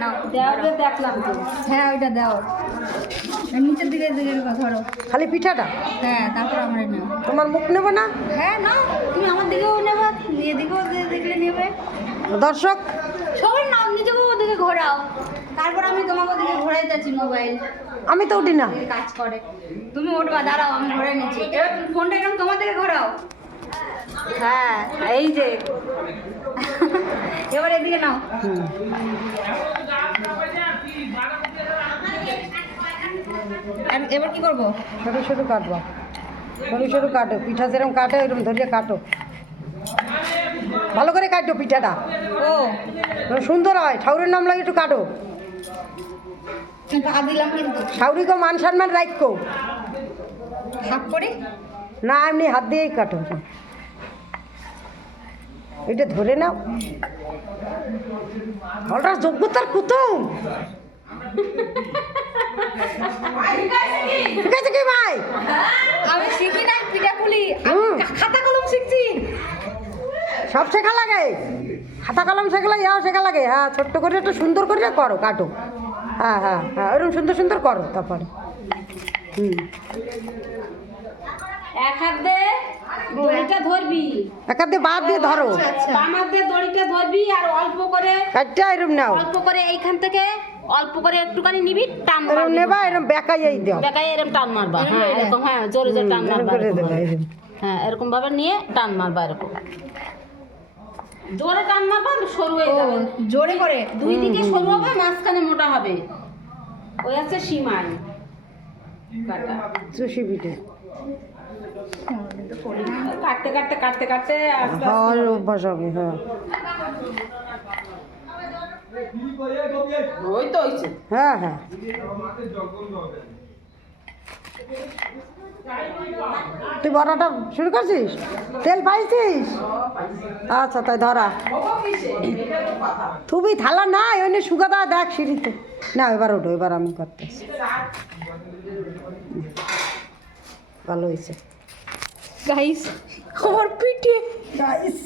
নাও দেওয়ালে দেখলাম তো। হ্যাঁ ওইটা দাও, নিচের দিকে দিকে ধরো খালি পিঠাটা। হ্যাঁ তারপর আমার নাও। তোমার মুখ নেবো না? হ্যাঁ নাও, তুমি আমার দিকেও নেবে, এদিকেও দেখলে নেবে। দর্শক সবাই নাও, নিজেকেও ওদিকে ঘোরাও, তারপর আমি তোমাকে ওদিকে ঘোরাই যাচ্ছি মোবাইল। আমি তো উঠি না। কাজ করে, তুমি উঠবা, দাঁড়াও আমি ঘোরাই নিচ্ছি। এবার তুমি ফোনটা এরকম তোমার দিকে ঘোরাও। হ্যাঁ এই যে এবার এদিকে নাও। এবার কি করবো? সরু সরু কাটবা, সরু সরু কাটো, পিঠা যেরকম কাটো এরকম ধরিয়ে কাটো, ভালো করে কাটো পিঠাটা। ও সুন্দর হয়, ঠাউরের নাম লাগে একটু কাটো। টাকা দিলাম কিন্তু। ঠাউরিকে মান সম্মান রাখো হাফ করে না, এমনি হাত দিয়েই কাটো। এটা ধরে নাও, ফলটার যোগ্যতার কুতুম। শিখাইছে কি ভাই? আমি শিখি নাই পিঠাপুলি, খাতা কলম শিখছি। সব শেখা লাগে, খাতা কলম শেখা ইয়াও শেখা লাগে। হ্যাঁ ছোট্ট করে একটু সুন্দর করে করো, কাটো। হ্যাঁ হ্যাঁ হ্যাঁ ওরকম সুন্দর সুন্দর করো তারপরে। এক হাত দে দড়িটা ধরবি, এক হাত দিয়ে বাদ দিয়ে ধরো, বাম হাত দিয়ে দড়িটা ধরবি আর অল্প করে কাটটা এরকম নাও, অল্প করে এইখান থেকে অল্প করে একটুখানি নিবি, টান এরকম নেবা, এরকম বেকাইয়াই দাও। বেকায় এরকম টান মারবা। হ্যাঁ এরকম, হ্যাঁ জোরে জোরে টান মারবা। হ্যাঁ এরকম ভাবে নিয়ে টান মারবা, এরকম জোরে টান মারবা, সরু হয়ে যাবে। জোরে করে দুই দিকে সরু হবে, মাঝখানে মোটা হবে। ওই আছে সীমাই কাটা চুষি পিঠে কাটতে কাটতে কাটতে কাটতে আস্তে আর অভ্যাস হবে। হ্যাঁ ওই তো হইছে। হ্যাঁ হ্যাঁ তুই বড়াটা শুরু করছিস, তেল পাইছিস? আচ্ছা তাই ধরা তুমি থালা নাই, ওই সুগাদা দেখ সিঁড়িতে না। এবার ওঠো, এবার আমি করতেছি। ভালো হয়েছে গাইস, আমার পিঠে গাইস।